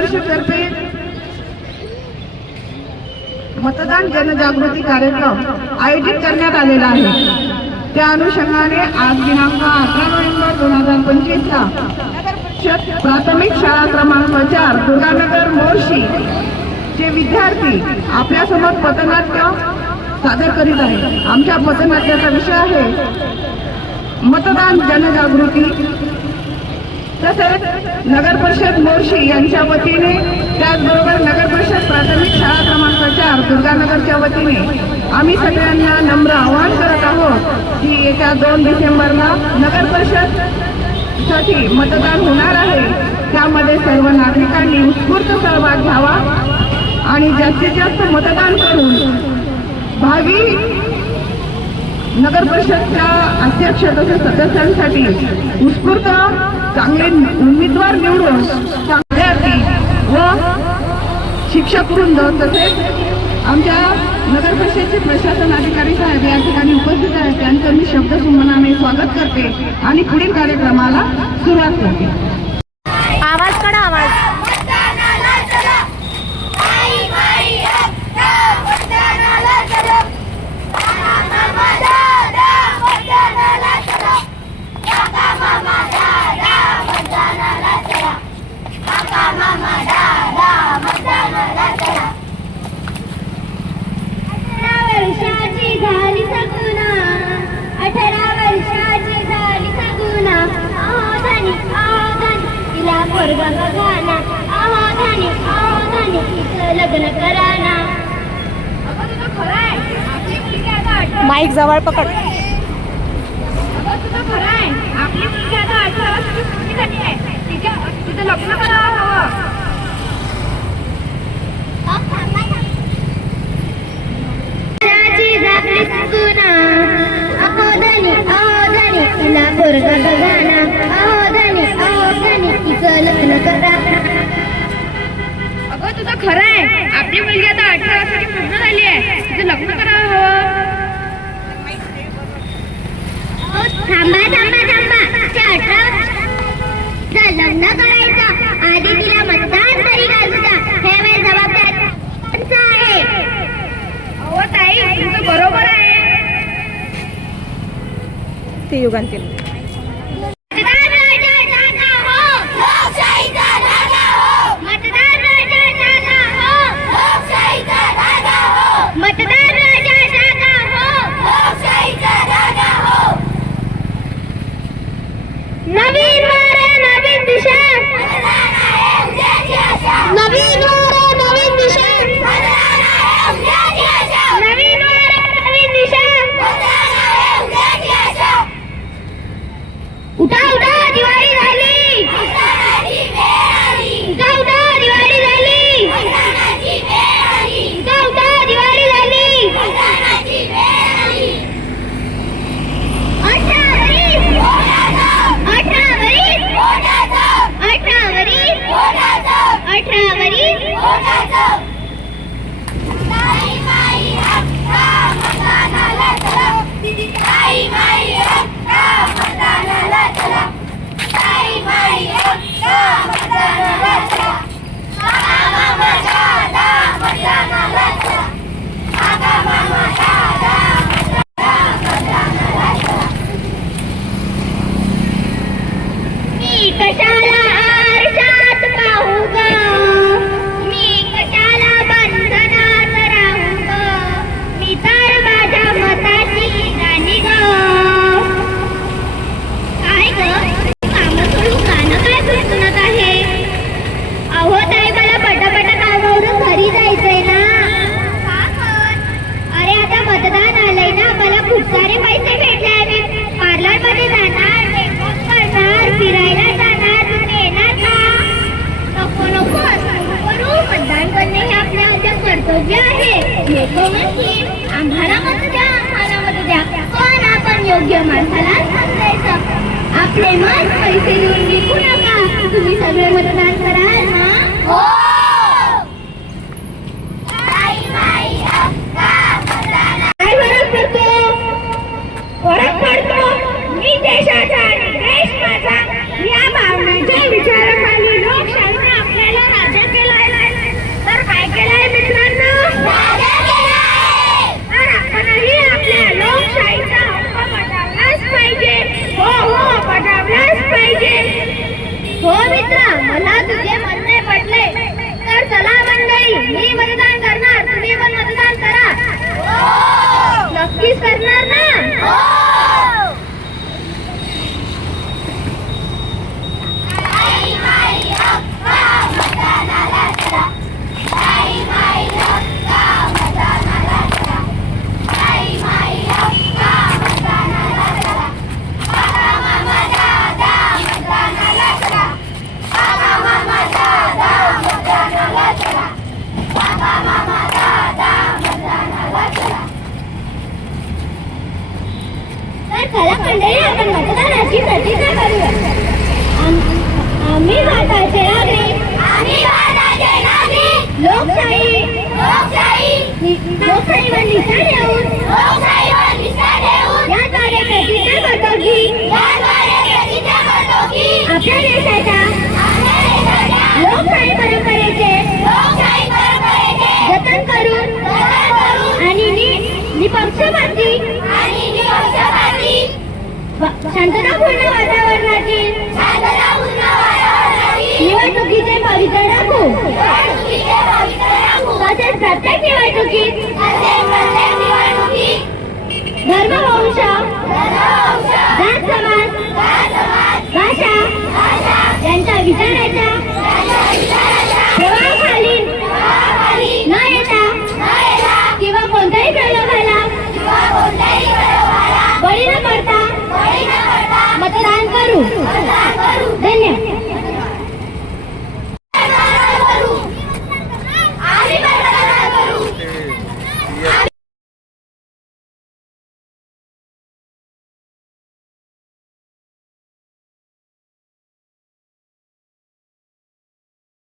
परिषदतर्फे मतदान जनजागृती कार्यक्रम आयोजित करण्यात आलेला आहे. त्या अनुषंगाने आज दिनांक अकरा नोव्हेंबर दोन हजार पंचवीसला प्राथमिक शाळा क्रमांक चार दुर्गानगर मोर्शी चे विद्यार्थी आपल्यासमोर पथनाट्य सादर करीत आहेत. आमच्या पथनाट्याचा विषय आहे मतदान जनजागृती. तसेच नगर परिषद मोर्शी यांच्या वतीने त्याचबरोबर नगर परिषद प्राथमिक शाळा क्रमांक चार दुर्गानगरच्या वतीने आम्ही सगळ्यांना नम्र आवाहन करत आहोत की येत्या दोन डिसेंबरला नगर परिषदसाठी मतदान होणार आहे. त्यामध्ये सर्व नागरिकांनी उत्स्फूर्त सहभाग घ्यावा आणि जास्तीत जास्त मतदान करून भावी नगर परिषदच्या अध्यक्ष तसेच सदस्यांसाठी उत्स्फूर्त चांगले उमेदवार निवडून विद्यार्थी व शिक्षक वृंद तसेच आमच्या नगर परिषदचे प्रशासन अधिकारी साहेब या ठिकाणी उपस्थित आहेत. त्यांचं मी शब्दसुमनाने स्वागत करते आणि पुढील कार्यक्रमाला सुरुवात करते. आवाज कडा आवाज मतदानाला चला आई माई हक्का मतदानाला चला काका मामा दादा मतदानाला चला काका मामा दादा मतदानाला चला काका मामा दादा मतदानाला चला अठरा वर्षाची झाली सगुना अठरा वर्षाची झाली सगुना अहो धनी अहो धनी तिला पोरगा बघाना अहो धनी अहो धनी तिचं लग्न कराना अगं तुझं खरं आहे आपली मुलगी आता अठरा माईक जवळ पकड अगं तुझं खरं आहे आपली मुलगी आता अठरा वर्षाची मुलगी तिचं लग्न हवं राजी जागली सगुना अहो धनी अहो धनी तिला पोरगा बघाना अहो अगं तुझं खरं आहे. आपली मुलगी आता अठरा वर्षाची पूर्ण झाली आहे. तिचं लग्न करावं हवं. अहो, थांबा थांबा थांबा. त्या अठरा वर्षाचं लग्न करायचं. आधी तिला मतदान तरी घालू द्या. हे वेळ जबाबदारी आहे? अहो ताई तुमचं बरोबर आहे. ते Lavino! कर्तव्य आहे. आम्हाला मत द्या आम्हाला मत द्या. पण आपण योग्य माणसाला समजायचं. आपले मत पैसे देऊन विकू नका. तुम्ही सगळे मतदान कराल ना हो! मित्र मला तुझे म्हणणे पडले तर चला मंडळी मी मतदान करणार तुम्ही पण मतदान करा. हो! नक्कीच करणार ना? हो! म्हणजे आपण मतदानाची प्रतिज्ञा करूया. आम्ही भारताचे नागरिक. आम्ही भारताचे नागरिक. लोकशाही. लोकशाही. लोकशाहीवर निशाण लोकशाहीवर निशाण याद्वारे प्रतिज्ञा करतो की याद्वारे प्रतिज्ञा करतो की आपल्या देशाच्या आपल्या देशाच्या लोकशाही परंपरेचे लोकशाही परंपरेचे जतन करून जतन करून आणि निपक्षपाती आणि निपक्षपाती शांततापूर्ण वातावरणातील निवडणुकीचे पवित्र राखू. तसेच प्रत्येक निवडणुकीत કરું? ધન્યવાદ